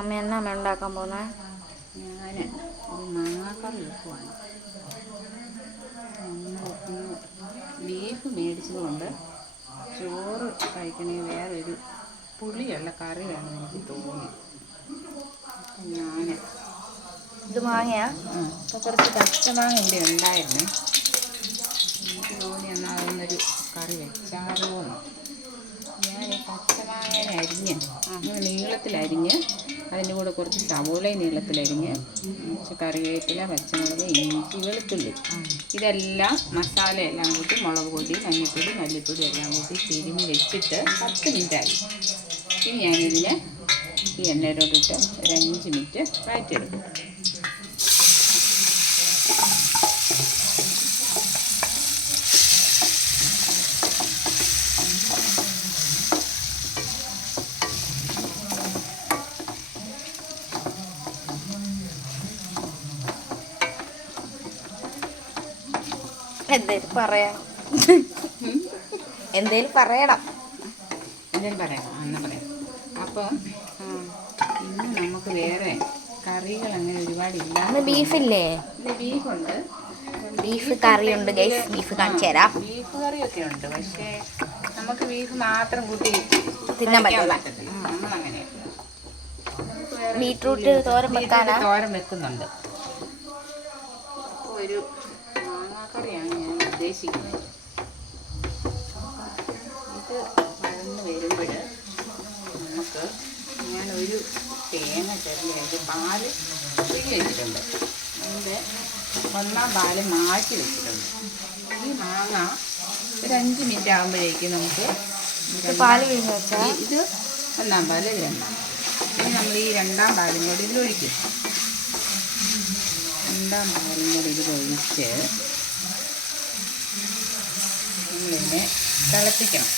അമ്മ എന്നാ അമ്മ ഉണ്ടാക്കാൻ പോകുന്നത്? ഞാൻ ഒരു മാങ്ങാക്കറി വെക്കുവാണ്. ബീഫ് മേടിച്ചതുകൊണ്ട് ചോറ് കഴിക്കണമെങ്കിൽ വേറൊരു പുളിയുള്ള കറി വേണമെന്ന് എനിക്ക് തോന്നി. അപ്പം ഞാൻ ഇത് മാങ്ങയാ? അപ്പോൾ കുറച്ച് പച്ചമാങ്ങ ഇവിടെ ഉണ്ടായിരുന്നേ. എനിക്ക് തോന്നി എന്നാൽ അതൊന്നൊരു കറി വെച്ചാലോ എന്ന്. ഞാൻ ഈ പച്ചമാങ്ങേനെ അരിഞ്ഞ് നീളത്തിലരിഞ്ഞ് അതിൻ്റെ കൂടെ കുറച്ച് സവോളയും നീളത്തിലരിഞ്ഞ് കുറച്ച് കറിവേപ്പില, പച്ചമുളക്, ഇഞ്ചി, വെളുത്തുള്ളി ഇതെല്ലാം മസാലയെല്ലാം കൂട്ടി മുളക് പൊടി, മഞ്ഞൾപ്പൊടി, മല്ലിപ്പൊടി എല്ലാം കൂട്ടി തിരുമ്മി വെച്ചിട്ട് 10 മിനിറ്റായി. ഇനി ഞാനിതിനെ ഈ എണ്ണയിലോട്ടിട്ട് ഒരു 5 മിനിറ്റ് വഴറ്റിയെടുക്കും. എന്തേലും പറയണം. എന്തേലും പറയണം. എന്തേലും പറയണം എന്നാ പറയാം. അപ്പം ഇന്ന് നമുക്ക് വേറെ കറികൾ അങ്ങനെ ഒരുപാടില്ല. ബീഫില്ലേ? ഇത് ബീഫുണ്ട്, ബീഫ് കറിയുണ്ട് ഗൈസ്. ബീഫ് കാണിച്ചു തരാം. ബീഫ് കറിയൊക്കെ ഉണ്ട്. പക്ഷേ നമുക്ക് ബീഫ് മാത്രം കൂട്ടി തിന്നാൻ പറ്റില്ല. നമ്മളങ്ങനെ ബീട്രൂട്ട് തോരൻ വെക്കുന്നുണ്ട്. അപ്പോൾ ഒരു മാങ്ങാക്കറിയാണ് ഞാൻ ഉദ്ദേശിക്കുന്നത്. ഇത് വഴന്ന് വരുമ്പോൾ നമുക്ക് ഞാനൊരു തേങ്ങ ചെറിയ പാല് പിഴിഞ്ഞ് വെച്ചിട്ടുണ്ട്. അതിൻ്റെ 1 പാല് മാറ്റി വെച്ചിട്ടുണ്ട്. ഈ മാങ്ങ ഒരു 5 മിനിറ്റ് ആകുമ്പോഴേക്കും നമുക്ക് പാല് പിഴിഞ്ഞ് വെച്ചാൽ ഇത് 1 പാല്, ഇത് 2. ഇനി നമ്മൾ ഈ 2 പാലും കൂടി ഇതിലൊഴിക്കും. 2 പാലും കൂടി ഇതിലൊഴിച്ച് നമ്മളിതിനെ തിളപ്പിക്കണം.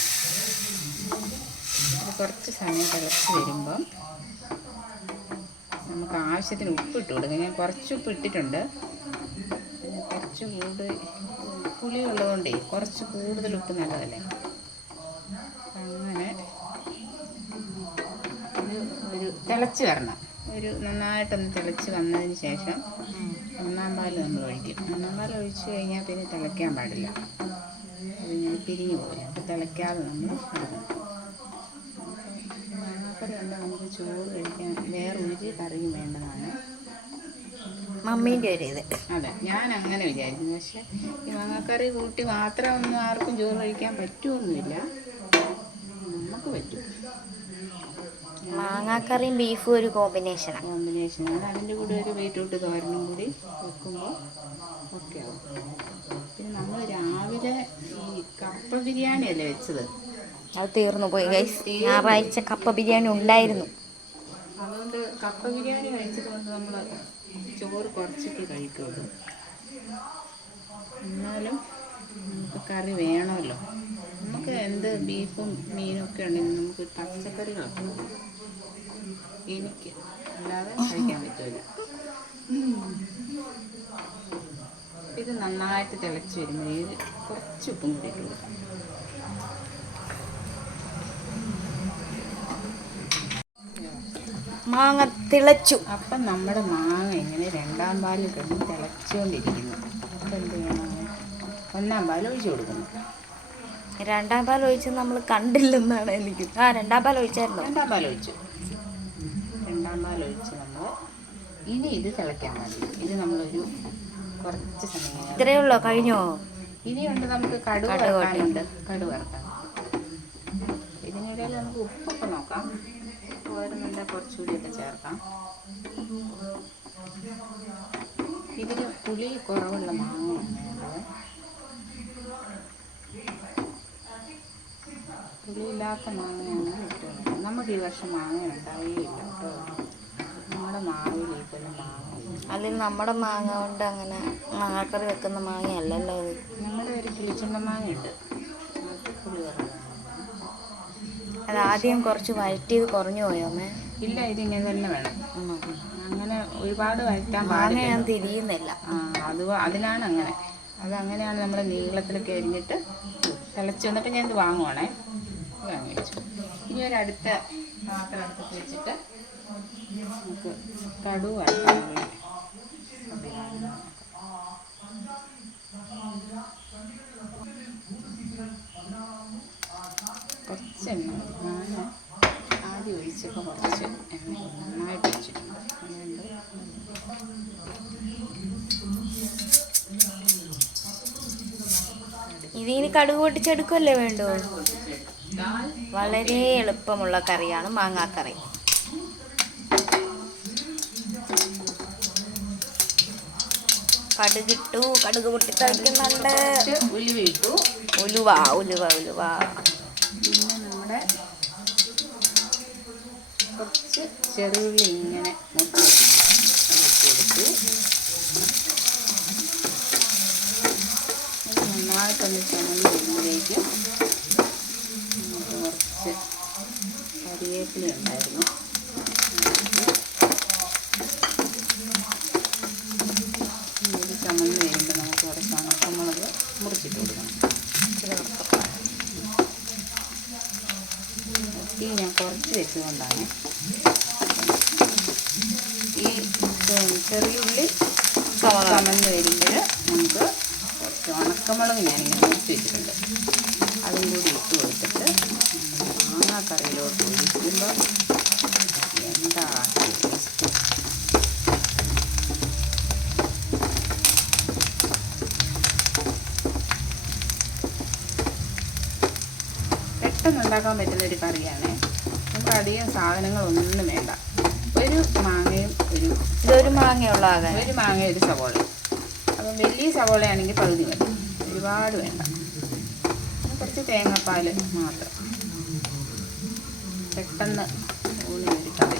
അത് കുറച്ച് സമയം തിളച്ച് വരുമ്പം നമുക്ക് ആവശ്യത്തിന് ഉപ്പ് ഇട്ട് കൊടുക്കാം. ഞാൻ കുറച്ച് ഉപ്പ് ഇട്ടിട്ടുണ്ട്. കുറച്ച് പുളി ഉള്ളതുകൊണ്ടേ കുറച്ച് കൂടുതൽ ഉപ്പ് നല്ലതല്ലേ. അങ്ങനെ ഒരു തിളച്ച് വരണം. ഒരു നന്നായിട്ടൊന്ന് തിളച്ച് വന്നതിന് ശേഷം 1 പാല് നമ്മൾ ഒഴിക്കും. 1 പാൽ ഒഴിച്ച് കഴിഞ്ഞാൽ പിന്നെ തിളയ്ക്കാൻ പാടില്ല. അത് ഞാൻ പിരിഞ്ഞു പോകില്ല. അപ്പോൾ തിളയ്ക്കാതെ നമ്മൾ എടുക്കണം. മാങ്ങാക്കറി ഉണ്ട്. നമുക്ക് ചോറ് കഴിക്കാൻ വേറെ ഒരു കറിയും വേണ്ടതാണ്. മമ്മീൻ്റെ ഒരു ഇത്. അതെ, ഞാൻ അങ്ങനെ വിചാരിക്കുന്നു. പക്ഷേ ഈ മാങ്ങാക്കറി കൂട്ടി മാത്രം ഒന്നും ആർക്കും ചോറ് കഴിക്കാൻ പറ്റുമൊന്നുമില്ല. നമുക്ക് പറ്റും. മാങ്ങാക്കറിയും ബീഫും ഒരു കോമ്പിനേഷനാണ്. അതിൻ്റെ കൂടെ ഒരു ബീറ്റ്റൂട്ട് തോരനും കൂടി വെക്കുമ്പോൾ ഓക്കെ ആവും. പിന്നെ നമ്മൾ രാവിലെ ഈ കപ്പ ബിരിയാണി അല്ലേ വെച്ചത്, അത് തീർന്നു പോയി ഗൈസ്. ഞായറാഴ്ച കപ്പ ബിരിയാണി ഉണ്ടായിരുന്നു. അതുകൊണ്ട് കപ്പ ബിരിയാണി കഴിച്ചതുകൊണ്ട് നമ്മൾ ചോറ് കുറച്ചിട്ട് കഴിക്കുള്ളൂ. എന്നാലും നമുക്ക് കറി വേണമല്ലോ. നമുക്ക് എന്ത് ബീഫും മീനും ഒക്കെ ഉണ്ടെങ്കിൽ നമുക്ക് പച്ചക്കറികളൊക്കെ എനിക്ക് അല്ലാതെ കഴിക്കാൻ പറ്റില്ല. ഇത് നന്നായിട്ട് തിളച്ച് വരുമ്പോൾ കുറച്ച് ഉപ്പും കൂടി ഇട്ട് കൊടുക്കാം. മാങ്ങ തിളച്ചു. അപ്പം നമ്മുടെ മാങ്ങ ഇങ്ങനെ 2 പാലിൽ കിടന്ന് തിളച്ചുകൊണ്ടിരിക്കുന്നു. അപ്പം എന്ത് ചെയ്യണം? 1 പാൽ ഒഴിച്ച് കൊടുക്കുന്നു. 2 പാൽ ഒഴിച്ച് നമ്മൾ കണ്ടില്ലെന്നാണ് എനിക്ക്. 2 പാൽ ഒഴിച്ചായിരുന്നു. 2 പാൽ ഒഴിച്ചു. 2 പാൽ ഒഴിച്ച് നമ്മൾ ഇനി ഇത് തിളയ്ക്കാൻ പാടില്ല. ഇത് നമ്മളൊരു കുറച്ച് സമയം. ഇത്രയേ ഉള്ളോ? കഴിഞ്ഞോ? ഇനിയുണ്ട്. നമുക്ക് കടുക് വറുക്കാനുണ്ട്. കടുക് വറുക്കാൻ. ഇതിനിടയിൽ നമുക്ക് ഉപ്പൊക്കെ നോക്കാം. വരുന്നുണ്ട്, കുറച്ചുകൂടിയൊക്കെ ചേർക്കാം. ഇതിന് പുളി കുറവുള്ള മാങ്ങയാണ് വേണ്ടത്. പുളിയില്ലാത്ത മാങ്ങയാണ് കിട്ടുന്നത്. നമുക്ക് ഈ വർഷം മാങ്ങ ഉണ്ടാവുകയില്ല കേട്ടോ. നമ്മുടെ മാവിൽ ഈ കൊല്ലം മാങ്ങ. അതിൽ നമ്മുടെ മാങ്ങ കൊണ്ട് അങ്ങനെ മാങ്ങാക്കറി വെക്കുന്ന മാങ്ങയല്ലല്ലോ ഇത്. നമ്മുടെ ഒരു കിളിച്ചുണ്ട മാങ്ങയുണ്ട്, അത് പുളി കുറവാണ്. അത് ആദ്യം കുറച്ച് വഴറ്റിയത് കുറഞ്ഞു പോയോ അമ്മേ? ഇല്ല, ഇതിങ്ങനെ തന്നെ വേണം. അങ്ങനെ ഒരുപാട് വഴറ്റാൻ മാങ്ങ ഞാൻ തിരിയുന്നില്ല. അതിനാണ് അങ്ങനെ. അതങ്ങനെയാണ് നമ്മൾ നീളത്തിലൊക്കെ അരിഞ്ഞിട്ട് തിളച്ച് വന്നപ്പോൾ ഞാൻ ഇത് വാങ്ങി വെച്ചു. ഇനി അടുത്ത പാത്രം അടുത്ത് വെച്ചിട്ട് നമുക്ക് കടുവാണ് കുറച്ച് എണ്ണ ഞാൻ ആദ്യം ഒഴിച്ചപ്പോൾ കുറച്ച് എണ്ണ നന്നായിട്ട് ഒഴിച്ചിട്ടുണ്ട്. അതുകൊണ്ട് ഇതിന് കടുക് പൊട്ടിച്ചെടുക്കുമല്ലേ വേണ്ടോ? വളരെ എളുപ്പമുള്ള കറിയാണ് മാങ്ങാക്കറി. കടുകിട്ടു, കടുക് പൊട്ടിത്തെറിക്കുന്നുണ്ട്. ഉലുവ ഇട്ടു. ഉലുവ ഉലുവ ഉലുവ. പിന്നെ നമ്മുടെ കുറച്ച് ചെറുള്ളി ഇങ്ങനെ മുട്ടി കൊടുത്തു. നന്നായിട്ടൊന്ന് ചുമന്ന് വരുമ്പോഴേക്കും നമുക്ക് കുറച്ച് കരിവേപ്പില ഉണ്ടായിരുന്നു. ഇത് ചുമന്ന് വരുമ്പോൾ നമുക്ക് കുറച്ച് ഉണക്കമുളക് മുറിച്ചിട്ട് കൊടുക്കണം. തീ ഞാൻ കുറച്ച് വെച്ചുകൊണ്ടാണ്. ഈ ചെറിയുള്ളി ചുമന്ന് വരുമ്പോൾ നമുക്ക് കുറച്ച് ഉണക്കമുളക് ഞാനിങ്ങനെ മുറിച്ച് വെച്ചിട്ടുണ്ട്. അതും കൂടി ഇട്ട് കൊടുത്തിട്ട് മാങ്ങാക്കറിയിലോട്ട് ഒഴിക്കുമ്പോൾ എന്താ ടേസ്റ്റ്. പെട്ടെന്ന് ഉണ്ടാക്കാൻ പറ്റുന്നൊരു കറിയാണ്. നമുക്ക് അധികം സാധനങ്ങളൊന്നും വേണ്ട. ഒരു മാങ്ങയും ഇതൊരു മാങ്ങയുള്ള ഒരു മാങ്ങയും ഒരു സവോളയും. അപ്പം വലിയ സവോളയാണെങ്കിൽ പകുതി മതി, ഒരുപാട് വേണ്ട. കുറച്ച് തേങ്ങാപ്പാൽ മാത്രം. പെട്ടെന്ന് ഊണിയൊരു കറി.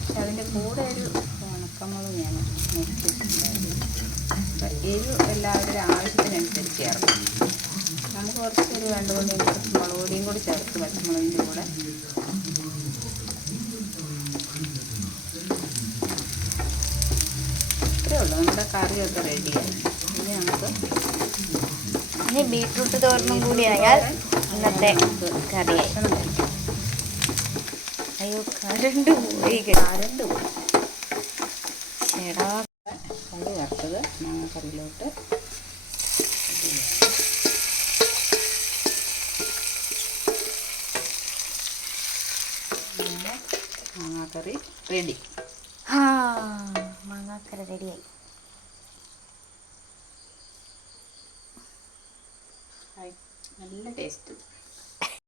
പക്ഷെ അതിൻ്റെ കൂടെ ഒരു ഉണക്കമുളക് ഞാൻ മുറിച്ചിട്ടുണ്ടായിരുന്നു. അപ്പം എരിവ് എല്ലാവരുടെ ആവശ്യത്തിനനുസരിച്ച് ചേർക്കും. നമുക്ക് കുറച്ചൊരു 2 കൊണ്ടിയും കുറച്ച് മുളക് പൊടിയും കൂടി ചേർത്ത് പച്ചമുളകിൻ്റെ കൂടെ ഇത്രയേ ഉള്ളൂ. നമ്മുടെ കറിയൊക്കെ റെഡിയായി. ഇനി നമുക്ക് ബീട്രൂട്ട് തോരനും കൂടി ആയാൽ ഇന്നത്തെ കറിയായി. അയ്യോ കരണ്ട് പോയി. ചേടാ കറി വറുത്തത് മാങ്ങക്കറിയിലോട്ട് മാങ്ങാക്കറി റെഡി. മാങ്ങാക്കറി റെഡിയായി. നല്ല ടേസ്റ്റ്.